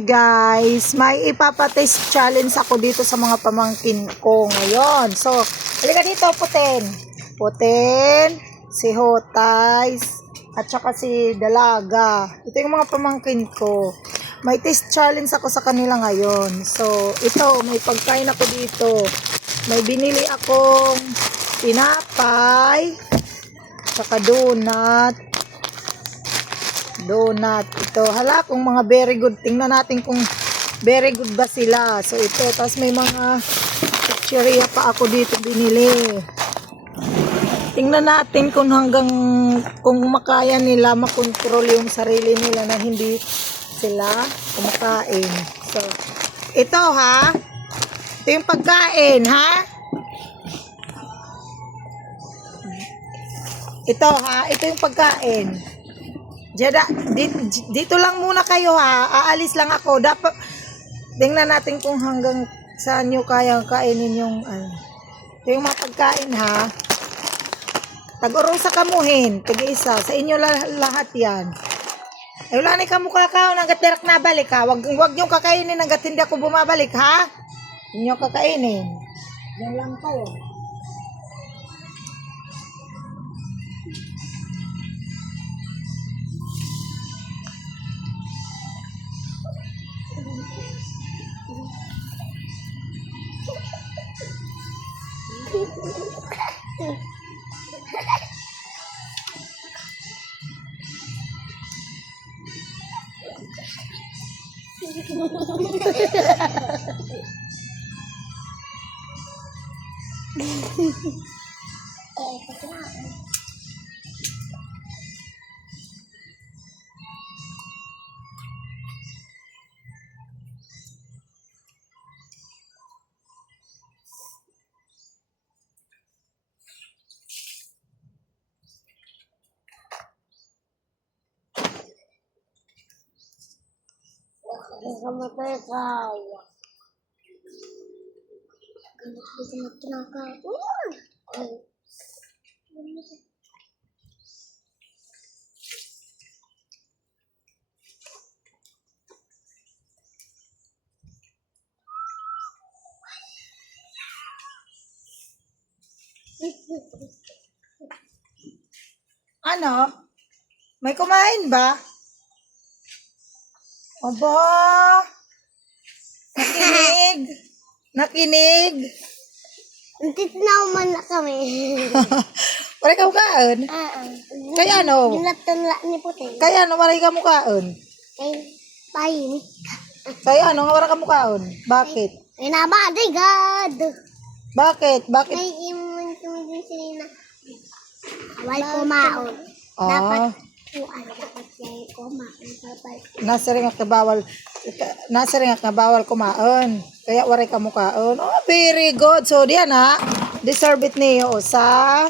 Guys, may ipapatest challenge ako dito sa mga pamangkin ko ngayon. So, halika dito, Putin. Putin, si Hotays, at saka si Dalaga. Ito yung mga pamangkin ko. May test challenge ako sa kanila ngayon. So, ito, may pagkain ako dito. May binili akong tinapay, saka donut. Ito, hala kung mga very good, tingnan natin kung very good ba sila. So ito, tapos may mga chicheria pa ako dito binili. Tingnan natin kung kung makaya nila makontrol yung sarili nila na hindi sila kumakain. So ito ha, ito yung pagkain ha. Ito yung pagkain. Dito lang muna kayo ha. Aalis lang ako. Dapat tingnan natin kung hanggang saan nyo kayang kainin yung ito yung mga pagkain ha. Tag-urong sa kamuhin. Tig-isa. Sa inyo lahat yan. Ay wala na kamukha ka. Hanggat direct nabalik ha. Wag nyo kakainin hanggat hindi ako bumabalik ha. Hindi nyo kakainin. Yan lang kayo. Ano? May kumain ba? Aba! Nakinig? Nandito na naman na kami. Maray ka mukaon? Kaya ano? Ginatala ni Putin. Kaya ano maray ka mukaon? Ay, tahimik. Kaya ano nga maray ka mukaon? Bakit? Ay, nabadigad. Bakit? Ay, imun kami din sila na bawal kumaon. Dapat dapat siya kumaon. Nasiringat na bawal kumaon. Kaya waray ka mukaon. Oh, very good. So, diyan ha. Deserve it niyo. Usa.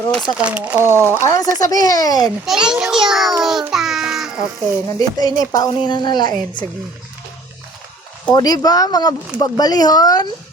Rosa ka mo. Oh, anong sasabihin? Thank you, Mamita. Okay, nandito ini paunin na nalain. Sige. O, di ba mga bagbalihon?